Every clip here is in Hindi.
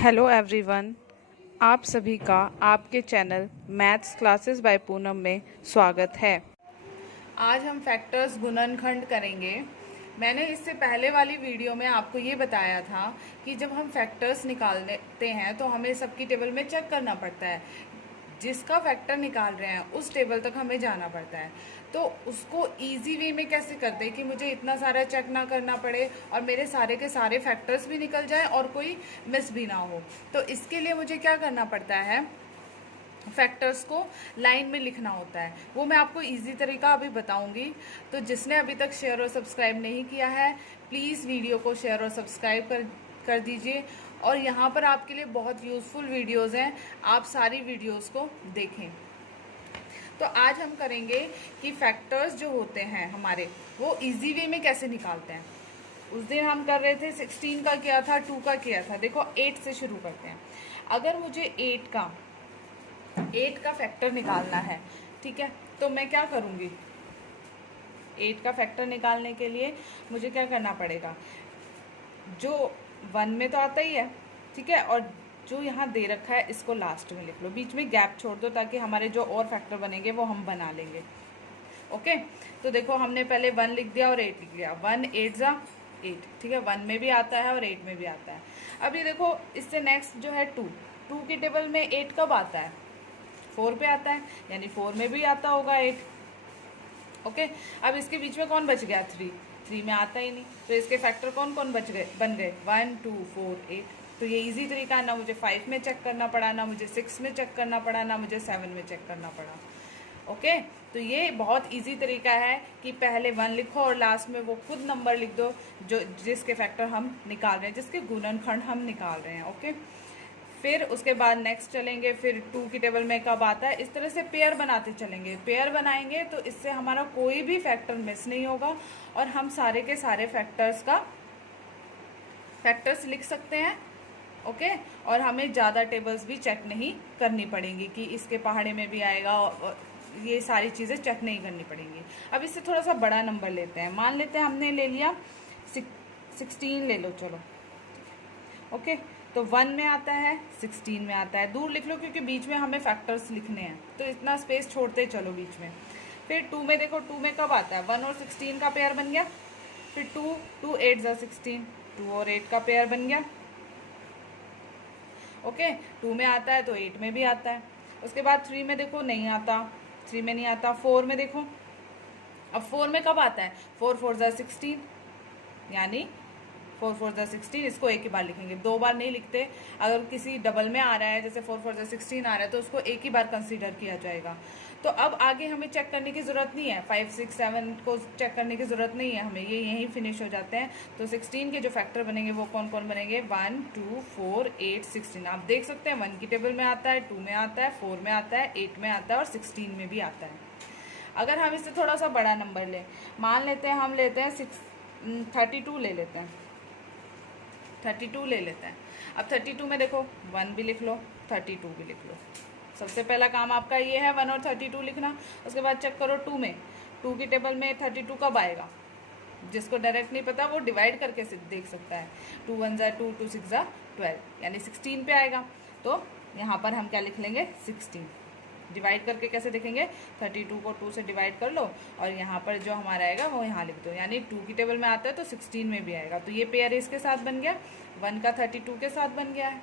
हेलो एवरीवन, आप सभी का आपके channel maths classes bye Poonam में स्वागत है। आज हम फैक्टर्स गुणनखंड करेंगे। मैंने इससे पहले वाली वीडियो में आपको ये बताया था कि जब हम फैक्टर्स निकालते हैं तो हमें सबकी टेबल में चेक करना पड़ता है। जिसका फैक्टर निकाल रहे हैं उस टेबल तक हमें जाना पड़ता है। तो उसको इजी वे में कैसे करते हैं कि मुझे इतना सारा चेक ना करना पड़े और मेरे सारे के सारे फैक्टर्स भी निकल जाए और कोई मिस भी ना हो। तो इसके लिए मुझे क्या करना पड़ता है, फैक्टर्स को लाइन में लिखना होता है। वो मैं आपको इजी तरीका अभी बताऊंगी। तो जिसने अभी तक शेयर और सब्सक्राइब नहीं किया है, प्लीज़ वीडियो को शेयर और सब्सक्राइब कर दीजिए। और यहाँ पर आपके लिए बहुत यूज़फुल वीडियोज़ हैं, आप सारी वीडियोज़ को देखें। तो आज हम करेंगे कि फैक्टर्स जो होते हैं हमारे, वो इजी वे में कैसे निकालते हैं। उस दिन हम कर रहे थे 16 का किया था, 2 का किया था। देखो 8 से शुरू करते हैं। अगर मुझे 8 का फैक्टर निकालना है, ठीक है, तो मैं क्या करूँगी। 8 का फैक्टर निकालने के लिए मुझे क्या करना पड़ेगा, जो 1 में तो आता ही है, ठीक है, और जो यहाँ दे रखा है इसको लास्ट में लिख लो, बीच में गैप छोड़ दो ताकि हमारे जो और फैक्टर बनेंगे वो हम बना लेंगे। ओके, तो देखो हमने पहले 1 लिख दिया और 8 लिख दिया। 1 8 जा 8, ठीक है, 1 में भी आता है और 8 में भी आता है। अब ये देखो इससे नेक्स्ट जो है 2 की टेबल में 8 कब आता है, 4 पे आता है, यानी 4 में भी आता होगा 8। ओके, अब इसके बीच में कौन बच गया, 3 में आता ही नहीं, तो इसके फैक्टर कौन कौन बन गए 1 2 4 8। तो ये इजी तरीका है, ना मुझे 5 में चेक करना पड़ा, ना मुझे 6 में चेक करना पड़ा, ना मुझे 7 में चेक करना पड़ा। ओके, तो ये बहुत इजी तरीका है कि पहले 1 लिखो और लास्ट में वो खुद नंबर लिख दो जो जिसके फैक्टर हम निकाल रहे हैं, जिसके गुणनखंड हम निकाल रहे हैं। ओके, फिर उसके बाद नेक्स्ट चलेंगे, फिर 2 की टेबल में कब आता है, इस तरह से पेयर बनाते चलेंगे। पेयर बनाएंगे तो इससे हमारा कोई भी फैक्टर मिस नहीं होगा और हम सारे के सारे फैक्टर्स लिख सकते हैं। ओके, और हमें ज़्यादा टेबल्स भी चेक नहीं करनी पड़ेंगी कि इसके पहाड़े में भी आएगा, और ये सारी चीज़ें चेक नहीं करनी पड़ेंगी। अब इससे थोड़ा सा बड़ा नंबर लेते हैं। मान लेते हैं हमने ले लिया 16 ले लो, चलो। ओके, तो 1 में आता है, 16 में आता है। दूर लिख लो क्योंकि बीच में हमें फैक्टर्स लिखने हैं, तो इतना स्पेस छोड़ते चलो बीच में। फिर 2 में देखो, 2 में कब आता है, 1 और 16 का पेयर बन गया। फिर 2 8 जा 16, 2 और 8 का पेयर बन गया। ओके, 2 में आता है तो 8 में भी आता है। उसके बाद 3 में देखो नहीं आता, 3 में नहीं आता। 4 में देखो, अब 4 में कब आता है, 4 4 जा 16, यानी 4 4 जा 16। इसको एक ही बार लिखेंगे, 2 बार नहीं लिखते। अगर किसी डबल में आ रहा है, जैसे 4 4 जा 16 आ रहा है, तो उसको एक ही बार कंसीडर किया जाएगा। तो अब आगे हमें चेक करने की ज़रूरत नहीं है, 5 6 7 को चेक करने की ज़रूरत नहीं है हमें, ये यहीं फिनिश हो जाते हैं। तो 16 के जो फैक्टर बनेंगे वो कौन कौन बनेंगे, 1 2 4 8 16। आप देख सकते हैं 1 की टेबल में आता है, 2 में आता है, 4 में आता है, 8 में आता है और 16 में भी आता है। अगर हम इससे थोड़ा सा बड़ा नंबर लें, मान लेते हैं हम लेते हैं 32 ले लेते हैं, 32 ले लेते हैं। अब 32 में देखो 1 भी लिख लो, 32 भी लिख लो। सबसे पहला काम आपका ये है 1 और 32 लिखना। उसके बाद चेक करो 2 में, 2 की टेबल में 32 कब आएगा। जिसको डायरेक्ट नहीं पता वो डिवाइड करके देख सकता है। 2 1 जा 2, 2 6 जा 12, यानी 16 पे आएगा। तो यहाँ पर हम क्या लिख लेंगे, 16। डिवाइड करके कैसे देखेंगे, 32 को 2 से डिवाइड कर लो और यहाँ पर जो हमारा आएगा वो यहाँ लिख दो, यानी 2 की टेबल में आता है तो 16 में भी आएगा। तो ये पेयर इसके साथ बन गया, 1 का 32 के साथ बन गया है।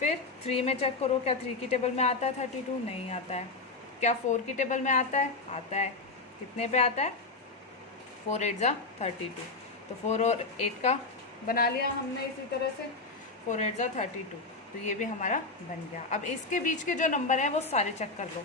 फिर 3 में चेक करो, क्या 3 की टेबल में आता है 32, नहीं आता है। क्या 4 की टेबल में आता है, आता है। कितने पे आता है, 4 8 जा 32। तो 4 और 8 का बना लिया हमने इसी तरह से, 4 8 जा 32। तो ये भी हमारा बन गया। अब इसके बीच के जो नंबर हैं वो सारे चेक कर लो।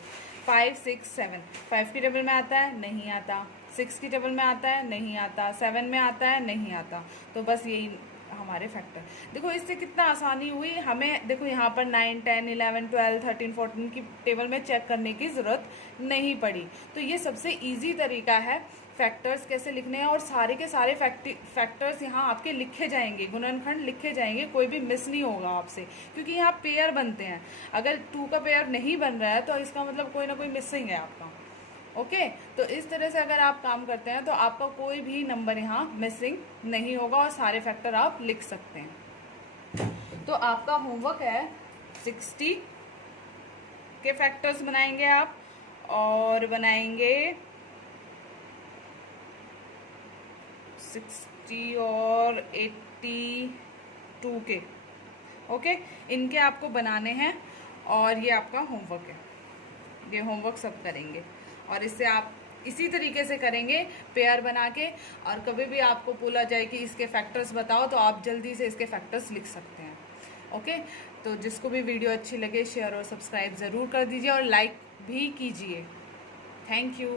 5 6 7, 5 की टेबल में आता है, नहीं आता। 6 की टेबल में आता है, नहीं आता। 7 में आता है, नहीं आता। तो बस यही हमारे फैक्टर। देखो इससे कितना आसानी हुई हमें। देखो यहाँ पर 9 10 11 12 13 14 की टेबल में चेक करने की ज़रूरत नहीं पड़ी। तो ये सबसे इजी तरीका है फैक्टर्स कैसे लिखने हैं, और सारे के सारे फैक्टर्स यहाँ आपके लिखे जाएंगे, गुणनखंड लिखे जाएंगे, कोई भी मिस नहीं होगा आपसे, क्योंकि यहाँ पेयर बनते हैं। अगर 2 का पेयर नहीं बन रहा है तो इसका मतलब कोई ना कोई मिसिंग है आपका। ओके, तो इस तरह से अगर आप काम करते हैं तो आपका कोई भी नंबर यहाँ मिसिंग नहीं होगा और सारे फैक्टर आप लिख सकते हैं। तो आपका होमवर्क है 60 के फैक्टर्स बनाएंगे आप, और बनाएंगे 60 और 82 के। ओके, इनके आपको बनाने हैं और ये आपका होमवर्क है। ये होमवर्क सब करेंगे और इससे आप इसी तरीके से करेंगे पेयर बना के। और कभी भी आपको बोला जाए कि इसके फैक्टर्स बताओ तो आप जल्दी से इसके फैक्टर्स लिख सकते हैं। ओके, तो जिसको भी वीडियो अच्छी लगे शेयर और सब्सक्राइब ज़रूर कर दीजिए और लाइक भी कीजिए। Thank you.